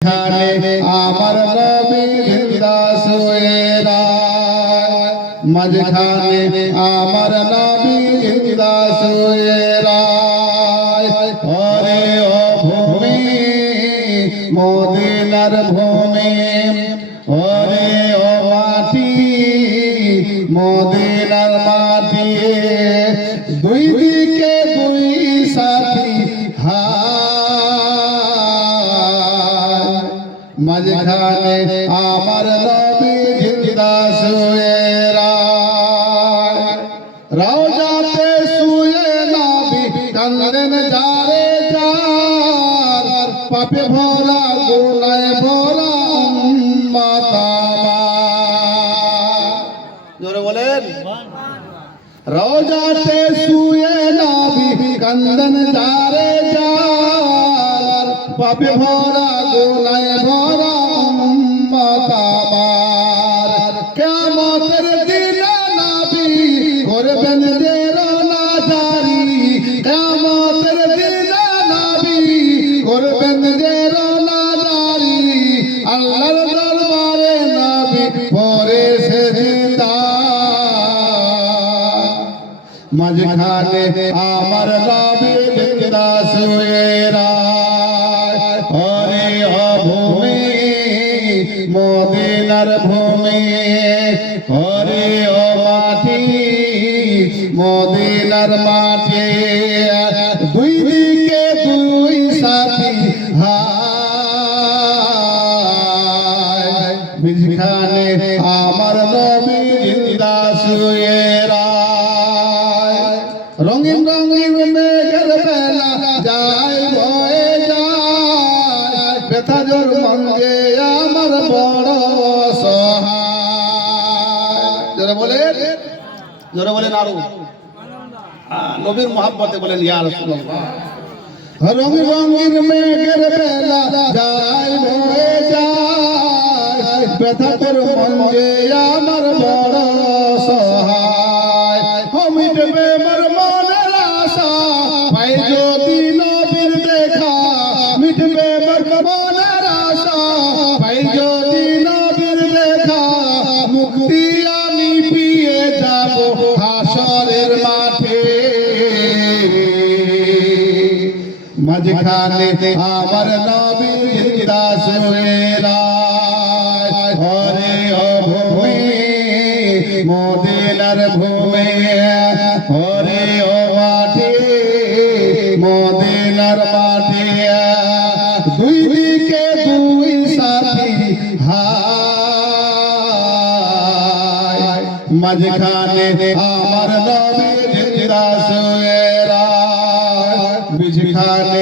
খানে আমার নবী জিন্দা শুয়ে রায়, মাঝখানে আমার নবী জিন্দা শুয়ে রায়। ওরে ও ভূমি মদিনার ভূমি, ওরে ও মাটি মদিনার মাটি, দুই দিকে দুই সাথী মাঝখানে আমার নবী জিন্দা শুয়ে রায়। রওজাতে শুয়ে নবী কাঁদেন যারে যার, পাপে ভরা গুনাহে ভরা উম্মত আমার। জোরে বলেন। রওজাতে শুয়ে নবী কাঁদেন যারে যার, পাপে ভরা গুনাহে ভরা উম্মত আমার। কিয়ামতের দিনে নবী করবেন দেরনা জারি, কিয়ামতের দিনে নবী করবেন দেরনা জারি। আল্লাহর দরবারে নবী পরে সেজদা, মাঝখানে আমার নবী জিন্দা শুয়ে রায়। ওরে ও ভূমি মদিনার ভূমি, ওরে ও মাটি মদিনার মাটি, দুই দিকে দুই সাথী হায়, মাঝখানে আমার নবী জিন্দা শুয়ে রায়। রঙিন রঙিন মেঘের বেলা যায় বয়ে যায়, ব্যথা জোর মঙ্গে আমার বড় অসহায়। জোরে বলেন, জোরে বলেন আরো নবীর মোহাব্বতে বলেন ইয়া রাসূলুল্লাহ। রঙিন রঙিন মেঘের বেলা যায় বয়ে যায়, ব্যথা তোর মঙ্গে আমার বড় অসহায়। মিটবে মোর মনের আশা পাই যদি নবীর দেখা, মিটবে মোর মনের আশা পাই যদি নবীর দেখা। মুক্তি আমি পেয়ে যাব হাসরের মাঠে, মাঝখানে আমার নবী জিন্দা শুয়ে রায়। ওরে ও ভূমি মদিনার ভূমি, ওরে ও মাটি মদিনার মাটি, দুই দিকে দুই সাথী হায়, মাঝখানে আমার নবী জিন্দা শুয়ে রায়। মাঝখানে